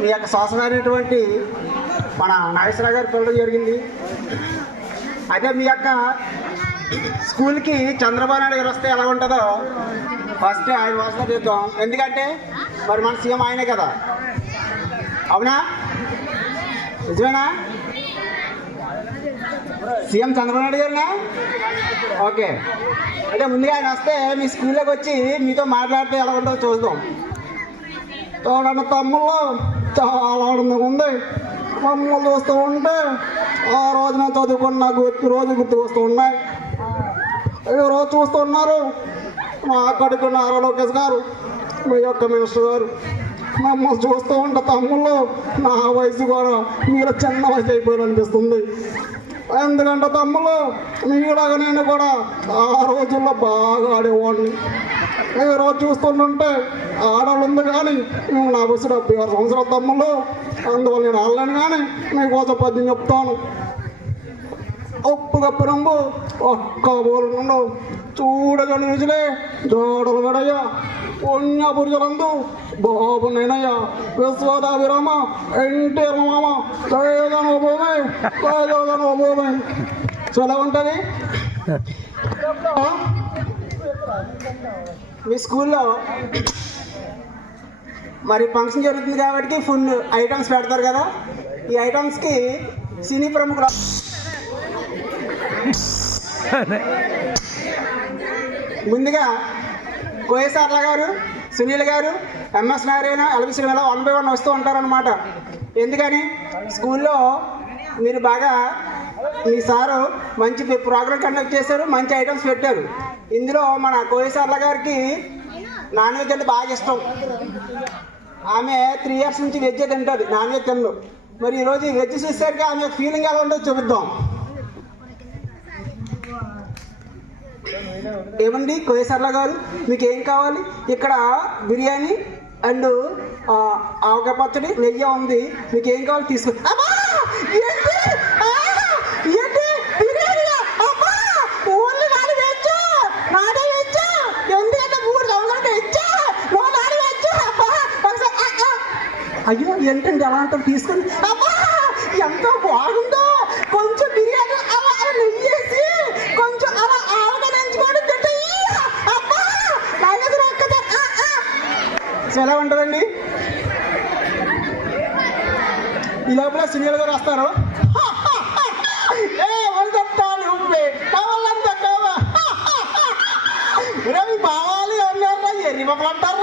మీ యొక్క శ్వాసమైనటువంటి మన నాగేశ్వర గారు పిలవడం జరిగింది. అయితే మీ యొక్క స్కూల్కి చంద్రబాబు నాయుడు గారు వస్తే ఎలా ఉంటుందో ఫస్ట్ ఆయన వాసన చేద్దాం. ఎందుకంటే మరి మన సీఎం ఆయనే కదా, అవునా? నిజమేనా? సీఎం చంద్రబాబు నాయుడు గారునా? ఓకే. అంటే ముందుగా ఆయన వస్తే మీ స్కూల్లోకి వచ్చి మీతో మాట్లాడితే ఎలా ఉంటుందో చూద్దాం. చూడండి తమ్ముళ్ళు, చాలా ఆనందంగా ఉంది. మమ్మల్ని చూస్తూ ఉంటే ఆ రోజున చదువుకున్న రోజు గుర్తు వస్తూ ఉన్నాయి. రోజు చూస్తున్నారు మా అక్కడికి నారా లోకేష్ గారు, మీ యొక్క మినిస్టర్ గారు మమ్మల్ని చూస్తూ ఉంటే తమ్ముళ్ళు నా వయసు కూడా మీరు చిన్న వయసు అయిపోయారు అనిపిస్తుంది. ఎందుకంటే తమ్ముళ్ళు మీలాగా నేను కూడా ఆ రోజుల్లో బాగా ఆడేవాడిని. ఏ రోజు చూస్తుంటే ఆడవాళ్ళు ఉంది కానీ నా వయసు 76 సంవత్సరాల తమ్ముళ్ళు, అందువల్ల నేను ఆడలేను. కానీ మీకోసం పద్యం చెప్తాను. ఉప్పు కప్పినంబు ఒక్క బోలు నుండు చూడగలి రుచులే జోడలు గడయ్య పుణ్యపురుషులందు బాబు నేనయ్య విశ్వదాభిరామ ఎన్టీఆర్ మామ జయగనోభూమి జయగనోభూమి. సో ఎలా ఉంటుంది మీ స్కూల్లో? మరి ఫంక్షన్ జరుగుతుంది కాబట్టి ఫుల్ ఐటమ్స్ పెడతారు కదా. ఈ ఐటమ్స్కి సినీ ప్రముఖులు ముందుగా కోయసార్ల గారు, సునీల్ గారు, ఎంఎస్ నారాయణ, ఎల్వి సినిమాలో 1 by 1 వస్తూ ఉంటారనమాట. ఎందుకని స్కూల్లో మీరు బాగా మీ సారు మంచి ప్రోగ్రామ్ కండక్ట్ చేశారు, మంచి ఐటమ్స్ పెట్టారు. ఇందులో మన కోయసార్ల గారికి నాన్ వెజ్ అంటే బాగా ఇష్టం. ఆమె 3 years నుంచి వెజ్ తింటుంది, నాన్ వెజ్ తినదు. మరి ఈరోజు వెజ్ చూసేసరికి ఆమె ఫీలింగ్ ఎలా ఉంటుందో చూపిద్దాం. ఏమండి కోయసార్ల గారు, మీకు ఏం కావాలి? ఇక్కడ బిర్యానీ అండ్ ఆవకాయ పచ్చడి, నెయ్యి ఉంది, మీకు ఏం కావాలి తీసుకో. అయ్యో ఏంటండి ఎలా అంటారు? తీసుకొని ఎంతో బాగుందో. కొంచెం బిర్యానీ అలా నెయ్యేసి కొంచెం అలా ఆవగా నంచుకోవడం తింటే ఎలా ఉంటుందండి? ఈ లోపల సునీల్ గారు వస్తారు. రవి బావాలి అన్నారు, ఎర్రి బాబులు అంటారు.